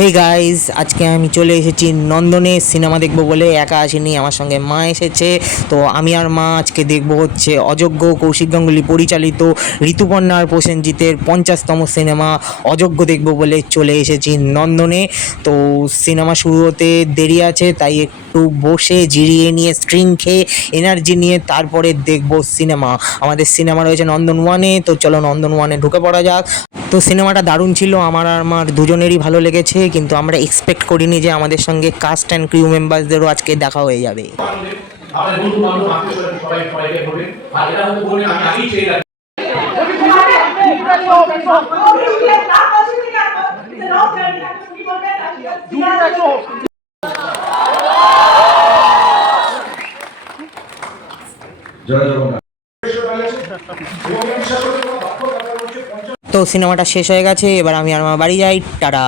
Hey guys, আজকে আমি চলে এসেছি নন্দনে সিনেমা দেখবো বলে। একা আসিনি, আমার সঙ্গে মা এসেছে। তো আমি আর মা আজকে দেখবো হচ্ছে অযোগ্য, কৌশিক গাঙ্গুলি পরিচালিত, ঋতুপর্ণা আর প্রসেনজিতের 50তম সিনেমা অযোগ্য দেখবো বলে চলে এসেছি নন্দনে। তো সিনেমা শুরু হতে দেরি আছে, তাই একটু বসে জিরিয়ে নিয়ে, স্ট্রিং খেয়ে, এনার্জি নিয়ে তারপরে দেখবো সিনেমা। আমাদের সিনেমা রয়েছে নন্দন ওয়ানে, তো চলো নন্দন ওয়ানে ঢুকে পড়া যাক। তো সিনেমাটা দারুণ ছিল, আমার আর আমার দুজনেরই ভালো লেগেছে, কিন্তু আমরা এক্সপেক্ট করিনি যে আমাদের সঙ্গে কাস্ট অ্যান্ড ক্রিউ মেম্বারসদেরও আজকে দেখা হয়ে যাবে। তো সিনেমাটা শেষ হয়ে গেছে, এবার আমি আর আমার বাড়ি যাই। টাটা।